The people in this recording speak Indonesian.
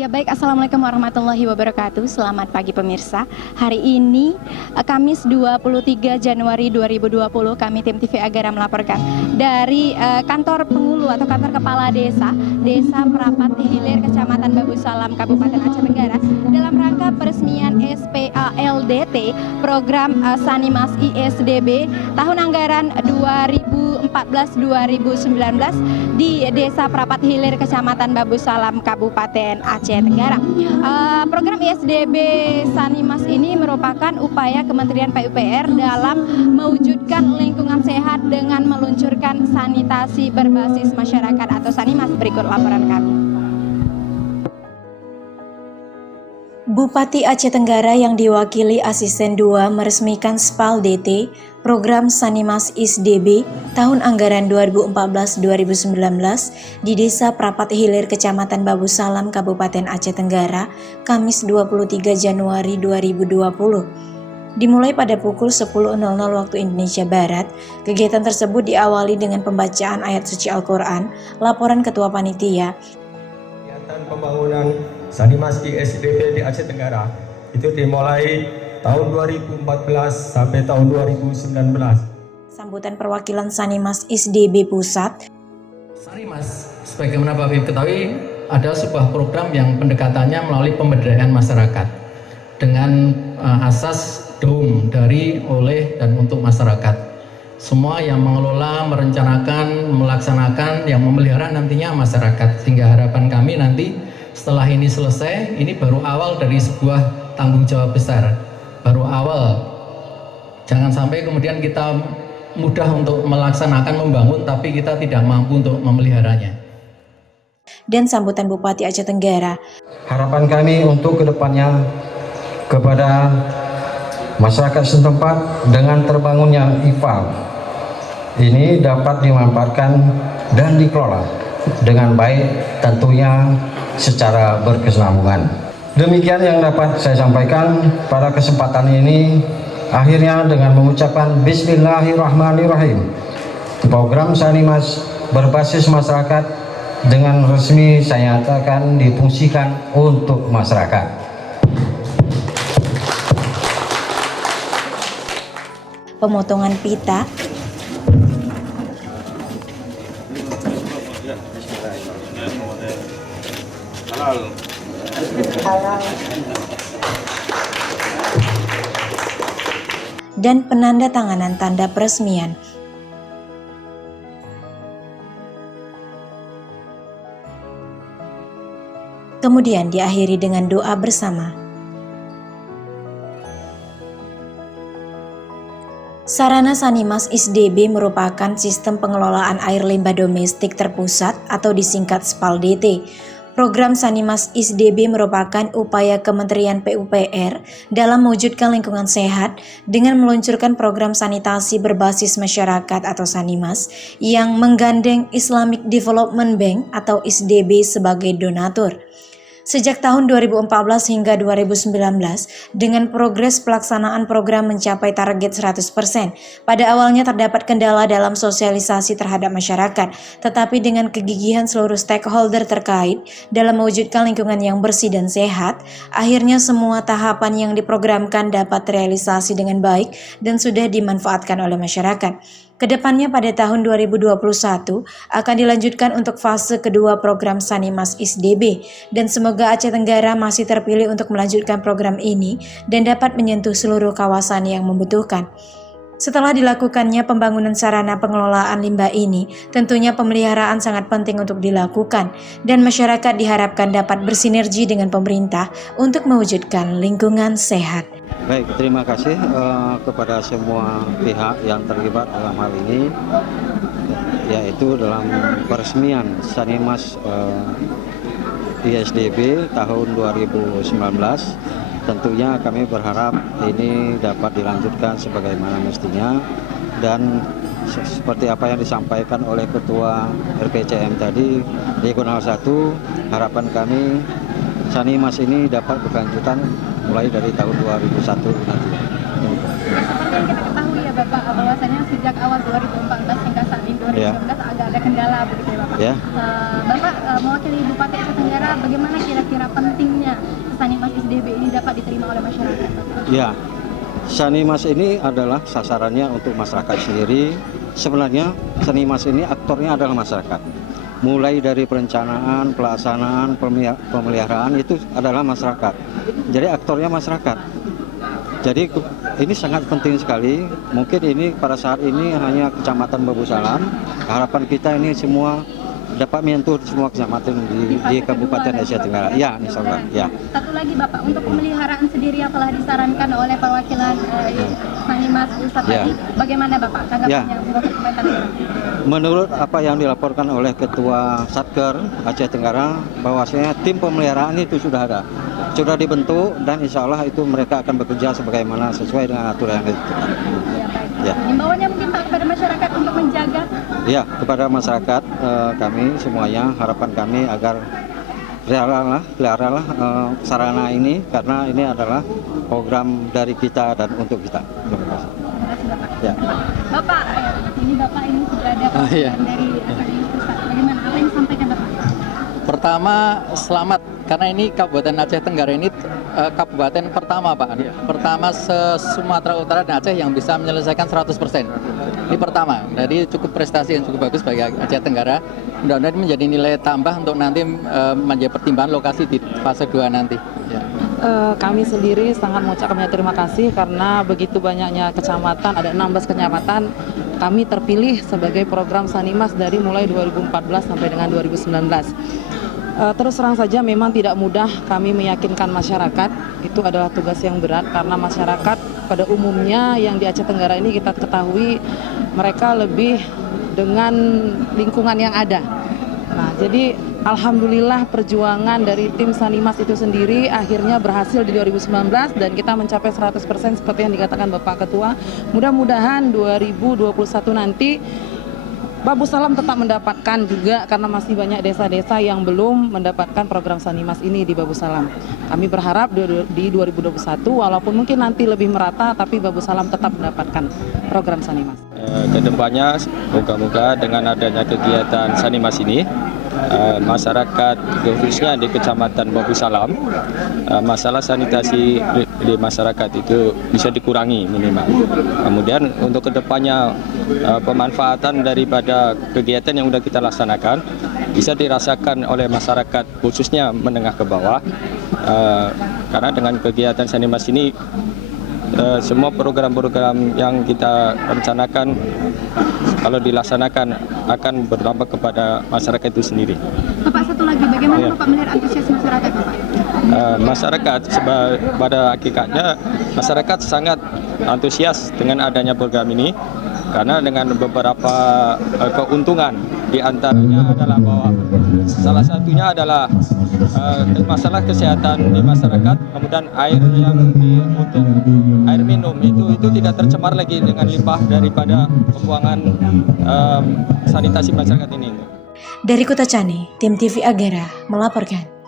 Ya baik, Assalamualaikum warahmatullahi wabarakatuh. Selamat pagi pemirsa. Hari ini Kamis 23 Januari 2020, kami tim TV Agara melaporkan dari kantor penghulu atau kantor kepala desa Merapat Hilir, Kecamatan Babu Salam, Kabupaten Aceh Tenggara, dalam rangka peresmian SPALDT program Sanimas ISDB tahun anggaran 2014-2019 di Desa Merapat Hilir, Kecamatan Babu Salam, Kabupaten Aceh Tenggara. Program ISDB Sanimas ini merupakan upaya Kementerian PUPR dalam mewujudkan lingkungan sehat dengan meluncurkan sanitasi berbasis masyarakat atau Sanimas. Berikut laporan kami. Bupati Aceh Tenggara yang diwakili Asisten 2 meresmikan SPALDT, program Sanimas ISDB tahun anggaran 2014-2019 di Desa Merapat Hilir, Kecamatan Babu Salam, Kabupaten Aceh Tenggara, Kamis 23 Januari 2020. Dimulai pada pukul 10.00 waktu Indonesia Barat, kegiatan tersebut diawali dengan pembacaan ayat suci Al-Quran. Laporan Ketua Panitia. Kegiatan pembangunan Sanimas ISDB di Aceh Tenggara itu dimulai tahun 2014 sampai tahun 2019. Sambutan perwakilan Sanimas ISDB Pusat. Sanimas, sebagaimana Bapak Ibu ketahui, adalah sebuah program yang pendekatannya melalui pemberdayaan masyarakat dengan asas DOM, dari, oleh, dan untuk masyarakat. Semua yang mengelola, merencanakan, melaksanakan, yang memelihara nantinya masyarakat. Sehingga harapan kami nanti setelah ini selesai, ini baru awal dari sebuah tanggung jawab besar. Baru awal. Jangan sampai kemudian kita mudah untuk melaksanakan, membangun, tapi kita tidak mampu untuk memeliharanya. Dan sambutan Bupati Aceh Tenggara. Harapan kami untuk kedepannya kepada masyarakat setempat dengan terbangunnya IFAL ini dapat dimanfaatkan dan dikelola dengan baik, tentunya secara berkesinambungan. Demikian yang dapat saya sampaikan pada kesempatan ini. Akhirnya dengan mengucapkan Bismillahirrahmanirrahim, program Sanimas berbasis masyarakat dengan resmi saya nyatakan difungsikan untuk masyarakat. Pemotongan pita, dan penandatanganan tanda peresmian. Kemudian diakhiri dengan doa bersama. Sarana Sanimas ISDB merupakan sistem pengelolaan air limbah domestik terpusat atau disingkat SPALDT. Program Sanimas ISDB merupakan upaya Kementerian PUPR dalam mewujudkan lingkungan sehat dengan meluncurkan program sanitasi berbasis masyarakat atau Sanimas yang menggandeng Islamic Development Bank atau ISDB sebagai donatur. Sejak tahun 2014 hingga 2019, dengan progres pelaksanaan program mencapai target 100%, pada awalnya terdapat kendala dalam sosialisasi terhadap masyarakat, tetapi dengan kegigihan seluruh stakeholder terkait dalam mewujudkan lingkungan yang bersih dan sehat, akhirnya semua tahapan yang diprogramkan dapat terrealisasi dengan baik dan sudah dimanfaatkan oleh masyarakat. Kedepannya pada tahun 2021 akan dilanjutkan untuk fase kedua program Sanimas ISDB dan semoga Aceh Tenggara masih terpilih untuk melanjutkan program ini dan dapat menyentuh seluruh kawasan yang membutuhkan. Setelah dilakukannya pembangunan sarana pengelolaan limbah ini, tentunya pemeliharaan sangat penting untuk dilakukan dan masyarakat diharapkan dapat bersinergi dengan pemerintah untuk mewujudkan lingkungan sehat. Baik, terima kasih kepada semua pihak yang terlibat dalam hal ini, yaitu dalam peresmian Sanimas ISDB tahun 2019. Tentunya kami berharap ini dapat dilanjutkan sebagaimana mestinya, dan seperti apa yang disampaikan oleh Ketua RPCM tadi, Regional 1, harapan kami Sanimas ini dapat berkelanjutan mulai dari tahun 2001 nanti. Seperti yang kita ketahui ya Bapak, bahwasanya sejak awal 2014 hingga saat ini Ya. 2019 agak ada kendala begitu ya Bapak. Ya. Bapak mewakili Bupati Aceh Tenggara, bagaimana kira-kira pentingnya Sanimas ISDB ini dapat diterima oleh masyarakat? Ya, Sanimas ini adalah sasarannya untuk masyarakat sendiri. Sebenarnya Sanimas ini aktornya adalah masyarakat. Mulai dari perencanaan, pelaksanaan, pemeliharaan itu adalah masyarakat. Jadi aktornya masyarakat. Jadi ini sangat penting sekali. Mungkin ini pada saat ini hanya Kecamatan Babu Salam. Harapan kita ini semua dapat menyentuh semua kecamatan di Kabupaten Aceh Tenggara. Ya, insya Allah. Ya. Satu lagi Bapak, untuk pemeliharaan sendiri yang telah disarankan oleh perwakilan Sanimas Pusat Ya. tadi, bagaimana Bapak tanggapannya untuk komentar? Menurut apa yang dilaporkan oleh Ketua Satker Aceh Tenggara, bahwasanya tim pemeliharaan itu sudah ada, sudah dibentuk, dan insya Allah itu mereka akan bekerja sebagaimana sesuai dengan aturan yang ditentukan. Ya. Himbauannya mungkin Pak kepada masyarakat untuk menjaga. Ya, kepada masyarakat kami semuanya, harapan kami agar peliharalah sarana ini, karena ini adalah program dari kita dan untuk kita. Terima kasih. Ya. Bapak, ini Bapak ini sudah ada iya. dari Sanimas Pusat. Bagaimana? Apa yang disampaikan Bapak? Pertama, selamat karena ini Kabupaten Aceh Tenggara ini kabupaten pertama Pak. Pertama se-Sumatera Utara dan Aceh yang bisa menyelesaikan 100%. Ini pertama. Jadi cukup prestasi yang cukup bagus bagi Aceh Tenggara. Mudah-mudahan ini menjadi nilai tambah untuk nanti menjadi pertimbangan lokasi di fase 2 nanti. Ya. Kami sendiri sangat mengucapkan terima kasih karena begitu banyaknya kecamatan, ada 16 kecamatan, kami terpilih sebagai program Sanimas dari mulai 2014 sampai dengan 2019. Terus terang saja memang tidak mudah kami meyakinkan masyarakat, itu adalah tugas yang berat karena masyarakat pada umumnya yang di Aceh Tenggara ini kita ketahui mereka lebih dengan lingkungan yang ada. Nah, jadi alhamdulillah perjuangan dari tim Sanimas itu sendiri akhirnya berhasil di 2019 dan kita mencapai 100% seperti yang dikatakan Bapak Ketua. Mudah-mudahan 2021 nanti Babu Salam tetap mendapatkan juga karena masih banyak desa-desa yang belum mendapatkan program Sanimas ini di Babu Salam. Kami berharap di 2021 walaupun mungkin nanti lebih merata tapi Babu Salam tetap mendapatkan program Sanimas. Kedepannya moga-moga dengan adanya kegiatan Sanimas ini, masyarakat khususnya di Kecamatan Babu Salam, masalah sanitasi di masyarakat itu bisa dikurangi minimal. Kemudian untuk kedepannya pemanfaatan daripada kegiatan yang sudah kita laksanakan bisa dirasakan oleh masyarakat khususnya menengah ke bawah, karena dengan kegiatan Sanimas ini semua program-program yang kita rencanakan kalau dilaksanakan akan berdampak kepada masyarakat itu sendiri. Bapak, satu lagi, bagaimana Bapak melihat antusias masyarakat Bapak? Masyarakat pada hakikatnya masyarakat sangat antusias dengan adanya program ini karena dengan beberapa keuntungan, diantaranya adalah bahwa salah satunya adalah masalah kesehatan di masyarakat, kemudian air yang untuk air minum itu tidak tercemar lagi dengan limbah daripada pembuangan sanitasi masyarakat ini. Dari Kota Cani, tim TV Agara melaporkan.